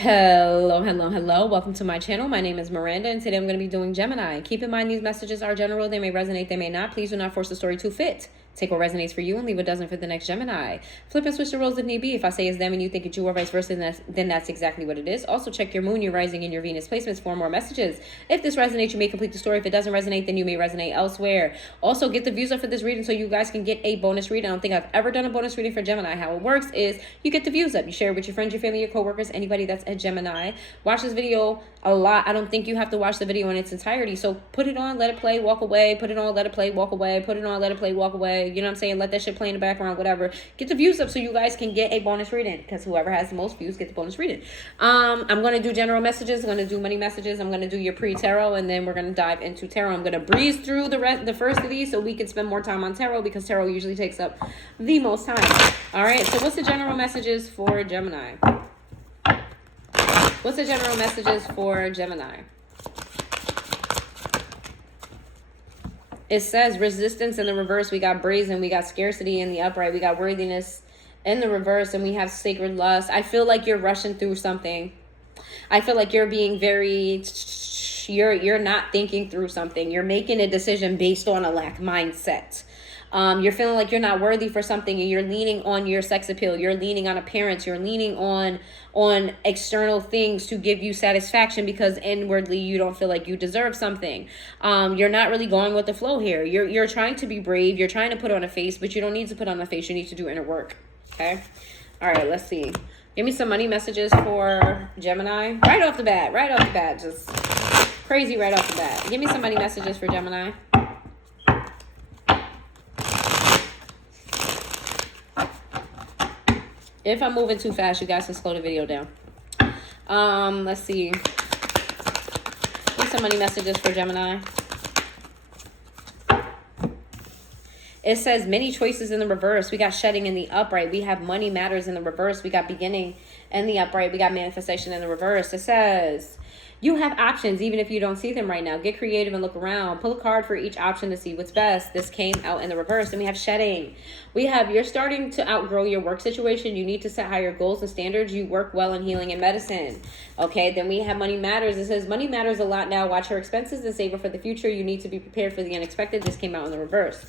Hello, hello, hello. Welcome to my channel. My name is Miranda, and today I'm going to be doing Gemini. Keep in mind these messages are general. They may resonate, they may not. Please do not force the story to fit. Take what resonates for you and leave what doesn't for the next Gemini. Flip and switch the roles if need be. If I say it's them and you think it's you or vice versa, then that's exactly what it is. Also, check your moon, your rising, and your Venus placements for more messages. If this resonates, you may complete the story. If it doesn't resonate, then you may resonate elsewhere. Also, get the views up for this reading so you guys can get a bonus reading. I don't think I've ever done a bonus reading for Gemini. How it works is you get the views up. You share it with your friends, your family, your coworkers, anybody that's a Gemini. Watch this video a lot. I don't think you have to watch the video in its entirety. So put it on, let it play, walk away. Put it on, let it play, walk away. Put it on, let it play, walk away. You know what I'm saying? Let that shit play in the background, whatever. Get the views up so you guys can get a bonus reading, because whoever has the most views gets the bonus reading. I'm going to do general messages. I'm going to do money messages. I'm going to do your pre-tarot, and then we're going to dive into tarot. I'm going to breeze through the first of these so we can spend more time on tarot, because tarot usually takes up the most time. All right, so what's the general messages for Gemini? What's the general messages for Gemini? It says resistance in the reverse. We got brazen. We got scarcity in the upright. We got worthiness in the reverse. And we have sacred lust. I feel like you're rushing through something. I feel like you're being very... You're not thinking through something. You're making a decision based on a lack mindset. You're feeling like you're not worthy for something, and you're leaning on your sex appeal. You're leaning on appearance. You're leaning on external things to give you satisfaction, because inwardly you don't feel like you deserve something. You're not really going with the flow here. You're trying to be brave. You're trying to put on a face, but you don't need to put on a face. You need to do inner work. Okay. All right. Let's see. Give me some money messages for Gemini. Right off the bat. Right off the bat. Just crazy right off the bat. Give me some money messages for Gemini. If I'm moving too fast, you guys can slow the video down. Let's see. Give some money messages for Gemini. It says many choices in the reverse. We got shedding in the upright. We have money matters in the reverse. We got beginning in the upright. We got manifestation in the reverse. It says you have options even if you don't see them right now. Get creative and look around. Pull a card for each option to see what's best. This came out in the reverse. And we have shedding. We have you're starting to outgrow your work situation. You need to set higher goals and standards. You work well in healing and medicine. Okay, then we have money matters. It says money matters a lot now. Watch your expenses and save it for the future. You need to be prepared for the unexpected. This came out in the reverse.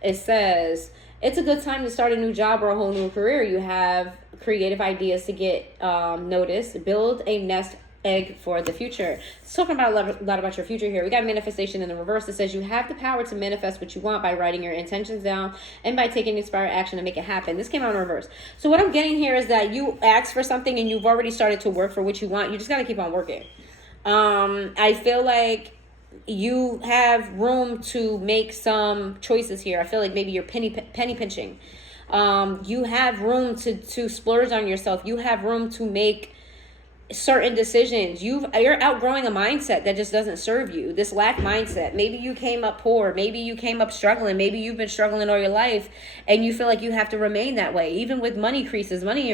It says it's a good time to start a new job or a whole new career. You have creative ideas to get noticed. Build a nest egg for the future. It's talking about a lot about your future here. We got manifestation in the reverse. It says you have the power to manifest what you want by writing your intentions down and by taking inspired action to make it happen. This came out in reverse. So what I'm getting here is that you asked for something and you've already started to work for what you want. You just got to keep on working. I feel like you have room to make some choices here. I feel like maybe you're penny pinching. You have room to splurge on yourself. You have room to make certain decisions. You're outgrowing a mindset that just doesn't serve you. This lack mindset. Maybe you came up poor. Maybe you came up struggling. Maybe you've been struggling all your life and you feel like you have to remain that way. Even with money increases, money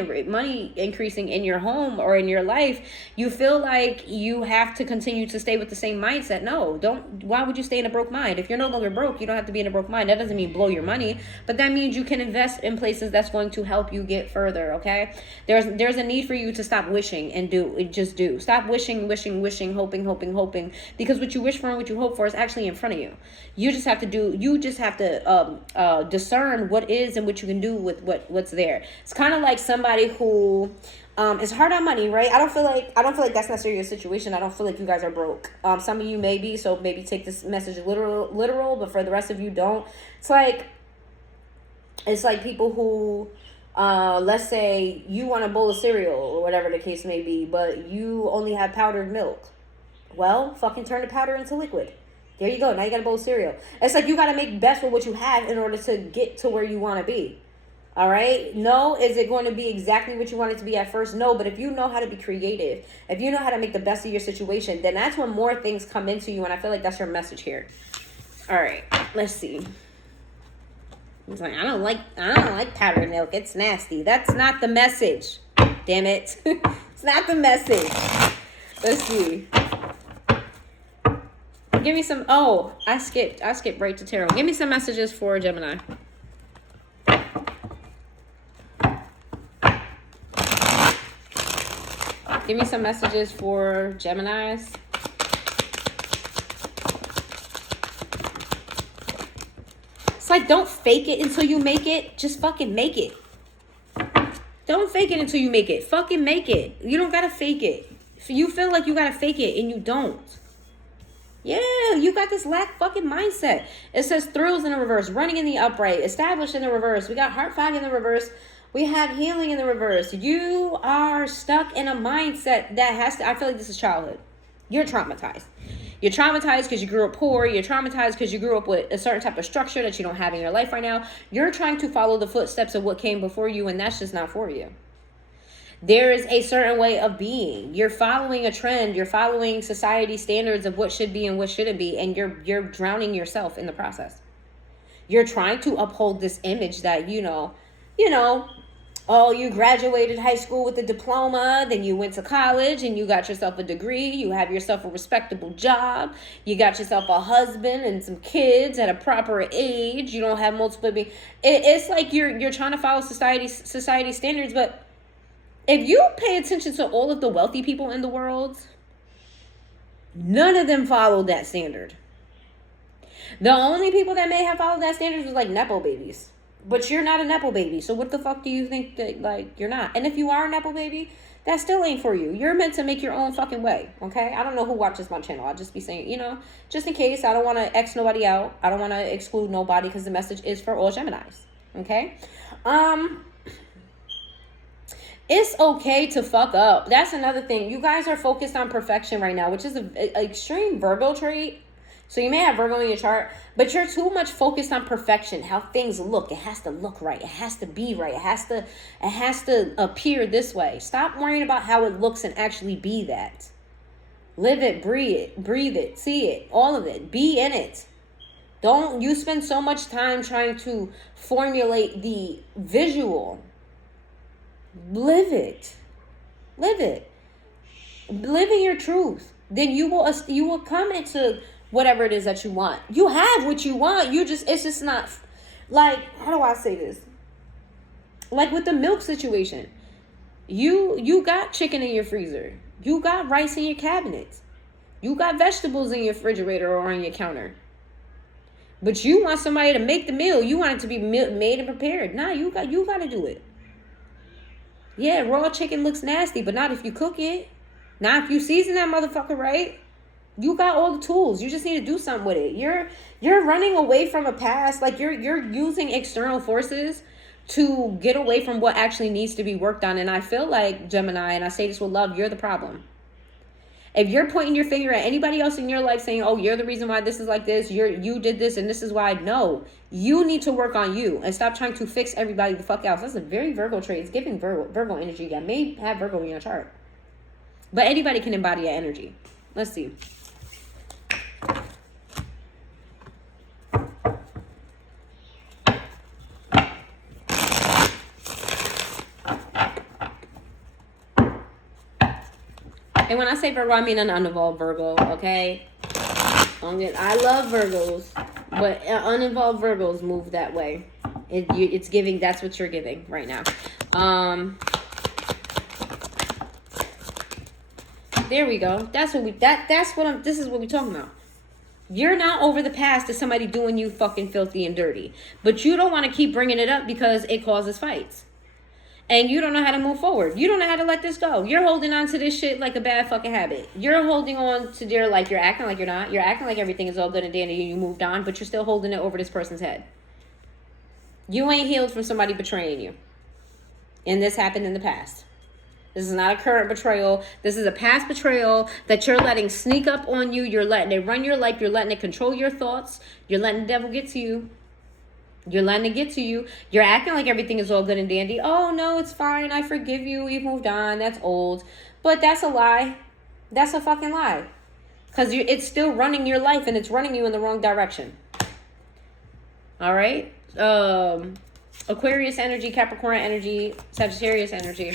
increasing in your home or in your life, you feel like you have to continue to stay with the same mindset. No, don't. Why would you stay in a broke mind? If you're no longer broke, you don't have to be in a broke mind. That doesn't mean blow your money, but that means you can invest in places that's going to help you get further. Okay. There's a need for you to stop wishing and do. Just do. Stop wishing, hoping, because what you wish for and what you hope for is actually in front of you. You just have to discern what is and what you can do with what's there. It's kind of like somebody who is hard on money, right? I don't feel like that's necessarily your situation. I don't feel like you guys are broke. Some of you may be, so maybe take this message literal, but for the rest of you, don't. It's like people who let's say you want a bowl of cereal or whatever the case may be, but you only have powdered milk. Well, fucking turn the powder into liquid. There you go. Now you got a bowl of cereal. It's like you got to make best with what you have in order to get to where you want to be. All right. No, is it going to be exactly what you want it to be at first? No, but if you know how to be creative, if you know how to make the best of your situation, then that's when more things come into you. And I feel like that's your message here. All right. Let's see. It's like, I don't like powdered milk. It's nasty. That's not the message. Damn it. It's not the message. Let's see. Give me some. Oh, I skipped right to tarot. Give me some messages for Gemini. Give me some messages for Geminis. It's like, don't fake it until you make it. Just fucking make it. Don't fake it until you make it. Fucking make it. You don't gotta fake it. If you feel like you gotta fake it and you don't. Yeah, you got this lack fucking mindset. It says thrills in the reverse, running in the upright, established in the reverse. We got heart fog in the reverse. We have healing in the reverse. You are stuck in a mindset that has to, I feel like this is childhood. You're traumatized. You're traumatized because you grew up poor. You're traumatized because you grew up with a certain type of structure that you don't have in your life right now. You're trying to follow the footsteps of what came before you, and that's just not for you. There is a certain way of being. You're following a trend. You're following society standards of what should be and what shouldn't be, and you're drowning yourself in the process. You're trying to uphold this image that, oh, you graduated high school with a diploma, then you went to college and you got yourself a degree, you have yourself a respectable job, you got yourself a husband and some kids at a proper age, you don't have multiple... It's like you're trying to follow society standards, but if you pay attention to all of the wealthy people in the world, none of them followed that standard. The only people that may have followed that standard was like Nepo babies. But you're not a Nepo baby. So what the fuck do you think that, like, you're not? And if you are a Nepo baby, that still ain't for you. You're meant to make your own fucking way, okay? I don't know who watches my channel. I'll just be saying, just in case. I don't want to X nobody out. I don't want to exclude nobody because the message is for all Geminis, okay? It's okay to fuck up. That's another thing. You guys are focused on perfection right now, which is an extreme Virgo trait. So you may have Virgo in your chart, but you're too much focused on perfection, how things look. It has to look right. It has to be right. It has to appear this way. Stop worrying about how it looks and actually be that. Live it, breathe it, see it, all of it. Be in it. Don't you spend so much time trying to formulate the visual. Live it. Live it. Live in your truth. Then you will come into whatever it is that you want. You have what you want. It's just not, like, how do I say this? Like with the milk situation. You got chicken in your freezer. You got rice in your cabinet. You got vegetables in your refrigerator or on your counter. But you want somebody to make the meal. You want it to be made and prepared. Nah, you got to do it. Yeah, raw chicken looks nasty, but not if you cook it. Not if you season that motherfucker right. You got all the tools. You just need to do something with it. You're running away from a past. Like you're using external forces to get away from what actually needs to be worked on. And I feel like, Gemini, and I say this with love, you're the problem. If you're pointing your finger at anybody else in your life saying, oh, you're the reason why this is like this, you did this and this is why, no. You need to work on you and stop trying to fix everybody the fuck else. That's a very Virgo trait. It's giving Virgo energy. You may have Virgo in your chart. But anybody can embody that energy. Let's see. And when I say Virgo, I mean an uninvolved Virgo, okay? I love Virgos, but uninvolved Virgos move that way. It's giving, that's what you're giving right now. There we go. This is what we're talking about. You're not over the past to somebody doing you fucking filthy and dirty. But you don't want to keep bringing it up because it causes fights. And you don't know how to move forward. You don't know how to let this go. You're holding on to this shit like a bad fucking habit. You're holding on to you're acting like you're not. You're acting like everything is all good and dandy and you moved on, but you're still holding it over this person's head. You ain't healed from somebody betraying you. And this happened in the past. This is not a current betrayal. This is a past betrayal that you're letting sneak up on you. You're letting it run your life. You're letting it control your thoughts. You're letting the devil get to you. You're letting it get to you. You're acting like everything is all good and dandy. Oh, no, it's fine. I forgive you. We've moved on. That's old. But that's a lie. That's a fucking lie. Because it's still running your life and it's running you in the wrong direction. All right? Aquarius energy, Capricorn energy, Sagittarius energy.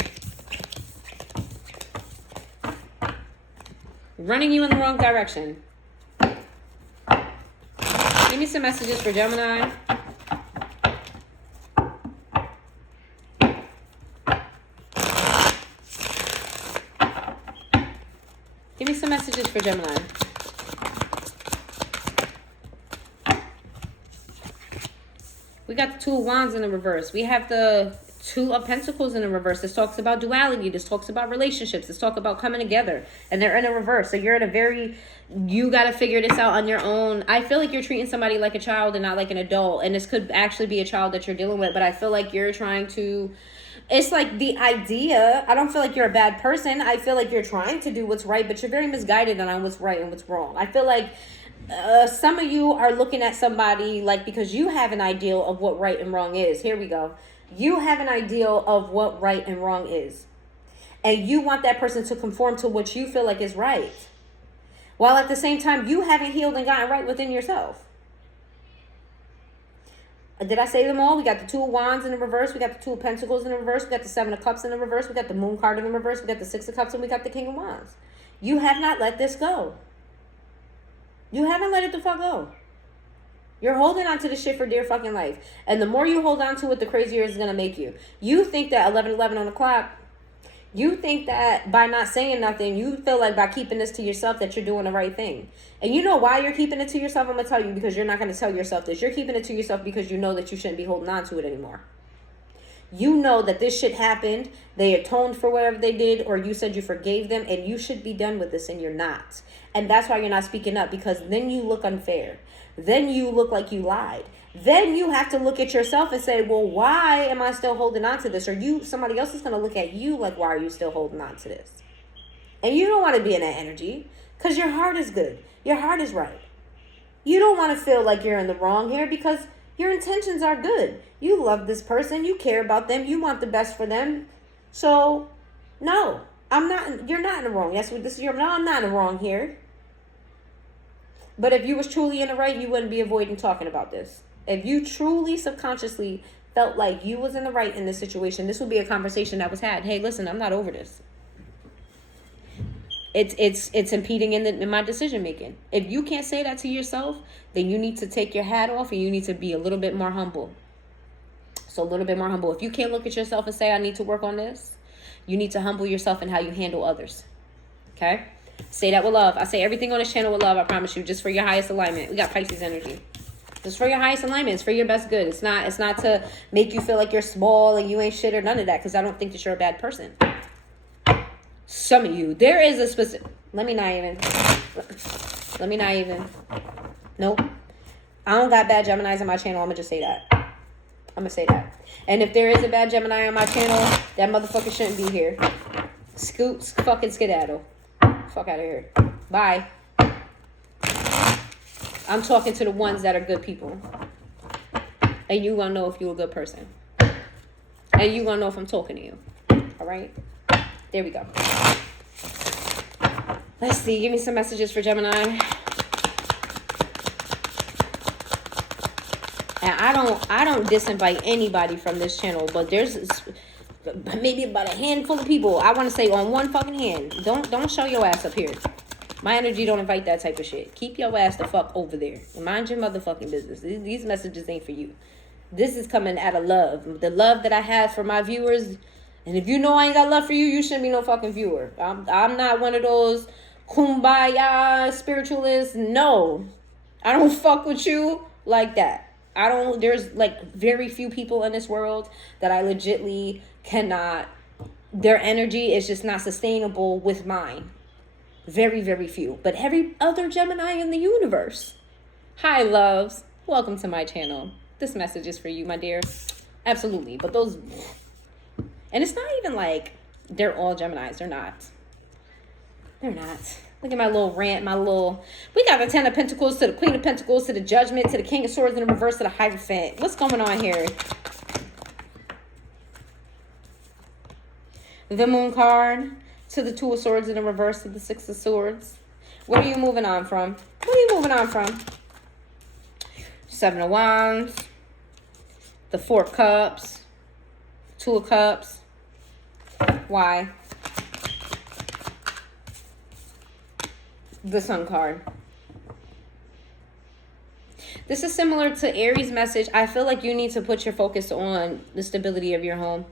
Running you in the wrong direction. Give me some messages for Gemini. Give me some messages for Gemini. We got the Two of Wands in the reverse. We have the Two of Pentacles in the reverse. This talks about duality. This talks about relationships. This talks about coming together. And they're in a reverse. So you're at a very... You got to figure this out on your own. I feel like you're treating somebody like a child and not like an adult. And this could actually be a child that you're dealing with. But I feel like you're trying to... It's like the idea... I don't feel like you're a bad person. I feel like you're trying to do what's right. But you're very misguided on what's right and what's wrong. I feel like... some of you are looking at somebody like because you have an ideal of what right and wrong is. Here we go. You have an ideal of what right and wrong is. And you want that person to conform to what you feel like is right. While at the same time, you haven't healed and gotten right within yourself. Did I say them all? We got the Two of Wands in the reverse. We got the Two of Pentacles in the reverse. We got the Seven of Cups in the reverse. We got the Moon card in the reverse. We got the Six of Cups and we got the King of Wands. You have not let this go. You haven't let it the fuck go. You're holding on to this shit for dear fucking life. And the more you hold on to it, the crazier it's going to make you. You think that 11:11 on the clock, you think that by not saying nothing, you feel like by keeping this to yourself that you're doing the right thing. And you know why you're keeping it to yourself? I'm going to tell you because you're not going to tell yourself this. You're keeping it to yourself because you know that you shouldn't be holding on to it anymore. You know that this shit happened, they atoned for whatever they did, or you said you forgave them, and you should be done with this, and you're not. And that's why you're not speaking up, because then you look unfair. Then you look like you lied. Then you have to look at yourself and say, well, why am I still holding on to this? Or somebody else is going to look at you like, why are you still holding on to this? And you don't want to be in that energy, because your heart is good. Your heart is right. You don't want to feel like you're in the wrong here, because your intentions are good. You love this person. You care about them. You want the best for them. So, no, you're not in the wrong. Yes, no, I'm not in the wrong here. But if you was truly in the right, you wouldn't be avoiding talking about this. If you truly subconsciously felt like you was in the right in this situation, this would be a conversation that was had. Hey, listen, I'm not over this. It's impeding in my decision making. If you can't say that to yourself, then you need to take your hat off and you need to be a little bit more humble. So a little bit more humble. If you can't look at yourself and say, I need to work on this, you need to humble yourself in how you handle others. Okay? Say that with love. I say everything on this channel with love, I promise you, just for your highest alignment. We got Pisces energy. Just for your highest alignment. It's for your best good. It's not to make you feel like you're small and you ain't shit or none of that, because I don't think that you're a bad person. Some of you, there is a specific... Let me not even. Nope. I don't got bad Geminis on my channel. I'm going to just say that. I'm going to say that. And if there is a bad Gemini on my channel, that motherfucker shouldn't be here. Fucking skedaddle. Fuck out of here. Bye. I'm talking to the ones that are good people. And you going to know if you're a good person. And you going to know if I'm talking to you. All right? There we go. Let's see. Give me some messages for Gemini. And I don't disinvite anybody from this channel, but there's maybe about a handful of people. I want to say on one fucking hand. Don't show your ass up here. My energy don't invite that type of shit. Keep your ass the fuck over there. Mind your motherfucking business. These messages ain't for you. This is coming out of love. The love that I have for my viewers. And if you know I ain't got love for you, you shouldn't be no fucking viewer. I'm not one of those kumbaya spiritualists. No. I don't fuck with you like that. There's like very few people in this world that I legitly cannot, their energy is just not sustainable with mine. Very, very few. But every other Gemini in the universe. Hi, loves. Welcome to my channel. This message is for you, my dear. Absolutely. But those... And it's not even like they're all Geminis. They're not. They're not. Look at my little rant, we got the Ten of Pentacles to the Queen of Pentacles to the Judgment to the King of Swords in the reverse to the Hierophant. What's going on here? The Moon card to the Two of Swords in the reverse to the Six of Swords. What are you moving on from? What are you moving on from? Seven of Wands. The Four of Cups. Two of Cups. Why? The Sun card. This is similar to Aries' message. I feel like you need to put your focus on the stability of your home.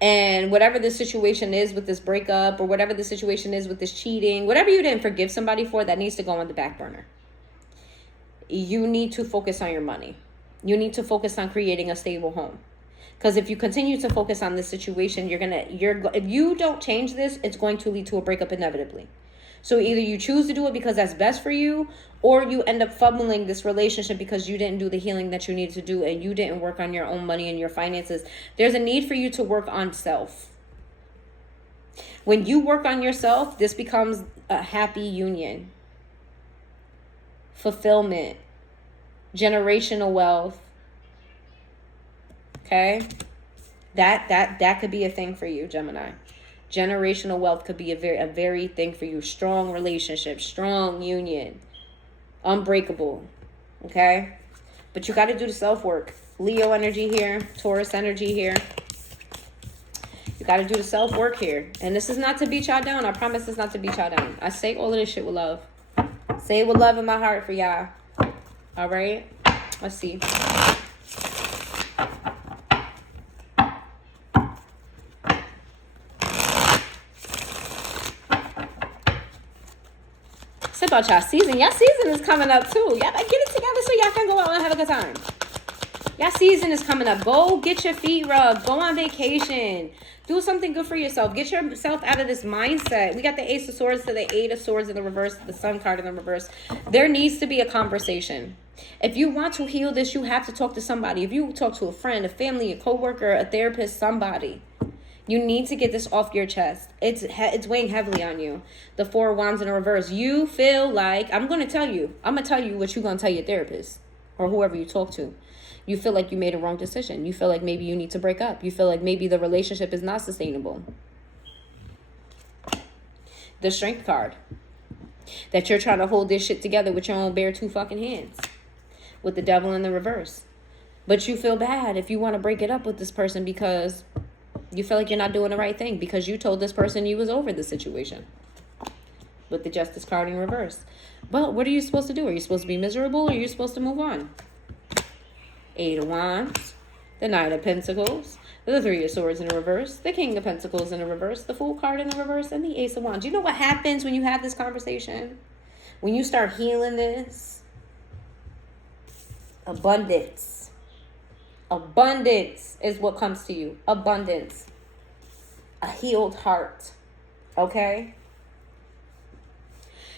And whatever the situation is with this breakup, or whatever the situation is with this cheating, whatever you didn't forgive somebody for, that needs to go on the back burner. You need to focus on your money. You need to focus on creating a stable home. Because if you continue to focus on this situation, if you don't change this, it's going to lead to a breakup inevitably. So either you choose to do it because that's best for you, or you end up fumbling this relationship because you didn't do the healing that you needed to do, and you didn't work on your own money and your finances. There's a need for you to work on self. When you work on yourself, this becomes a happy union. Fulfillment. Generational wealth. Okay? That could be a thing for you, Gemini. Generational wealth could be a very thing for you. Strong relationship, strong union, unbreakable. Okay? But you got to do the self-work. Leo energy here, Taurus energy here. You got to do the self-work here. And this is not to beat y'all down. I promise it's not to beat y'all down. I say all of this shit with love. Say it with love in my heart for y'all. All right? Let's see. It's about y'all season. Y'all season is coming up too. Y'all better get it together so y'all can go out and have a good time. Y'all season is coming up. Go get your feet rubbed. Go on vacation. Do something good for yourself. Get yourself out of this mindset. We got the Ace of Swords to the Eight of Swords in the reverse, the Sun card in the reverse. There needs to be a conversation. If you want to heal this, you have to talk to somebody. If you talk to a friend, a family, a coworker, a therapist, somebody. You need to get this off your chest. It's weighing heavily on you. The Four of Wands in the reverse. You feel like, I'm going to tell you what you're going to tell your therapist or whoever you talk to. You feel like you made a wrong decision. You feel like maybe you need to break up. You feel like maybe the relationship is not sustainable. The Strength card. That you're trying to hold this shit together with your own bare two fucking hands. With the Devil in the reverse. But you feel bad if you want to break it up with this person because you feel like you're not doing the right thing because you told this person you was over the situation. With the Justice card in reverse. But what are you supposed to do? Are you supposed to be miserable or are you supposed to move on? Eight of Wands. The Nine of Pentacles. The Three of Swords in the reverse. The King of Pentacles in the reverse. The Fool card in the reverse. And the Ace of Wands. You know what happens when you have this conversation? When you start healing this? Abundance. Abundance is what comes to you. Abundance. A healed heart. Okay?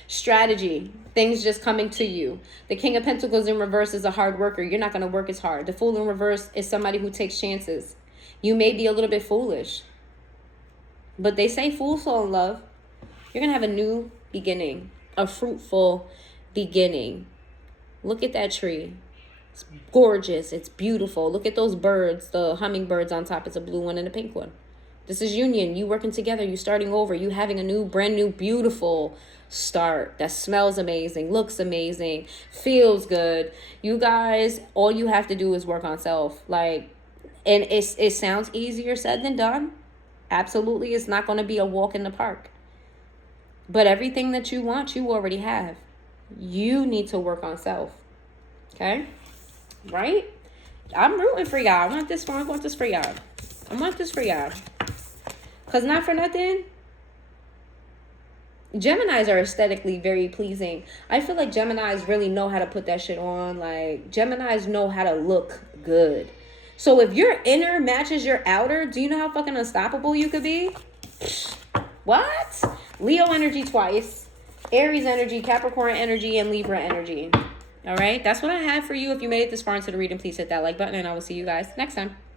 Strategy. Things just coming to you. The King of Pentacles in reverse is a hard worker. You're not going to work as hard. The Fool in reverse is somebody who takes chances. You may be a little bit foolish. But they say fools fall in love. You're going to have a new beginning. A fruitful beginning. Look at that tree. It's gorgeous. It's beautiful. Look at those birds. The hummingbirds on top. It's a blue one and a pink one. This is union. You working together. You starting over. You having a new, brand new, beautiful start that smells amazing, looks amazing, feels good. You guys, all you have to do is work on self. And it sounds easier said than done. Absolutely. It's not going to be a walk in the park. But everything that you want, you already have. You need to work on self. Okay? Right? I'm rooting for y'all. I want this for y'all. I want this for y'all. Because not for nothing, Geminis are aesthetically very pleasing. I feel like Geminis really know how to put that shit on. Like, Geminis know how to look good. So if your inner matches your outer, do you know how fucking unstoppable you could be? What? Leo energy twice. Aries energy, Capricorn energy, and Libra energy. All right? That's what I have for you. If you made it this far into the reading, please hit that like button, and I will see you guys next time.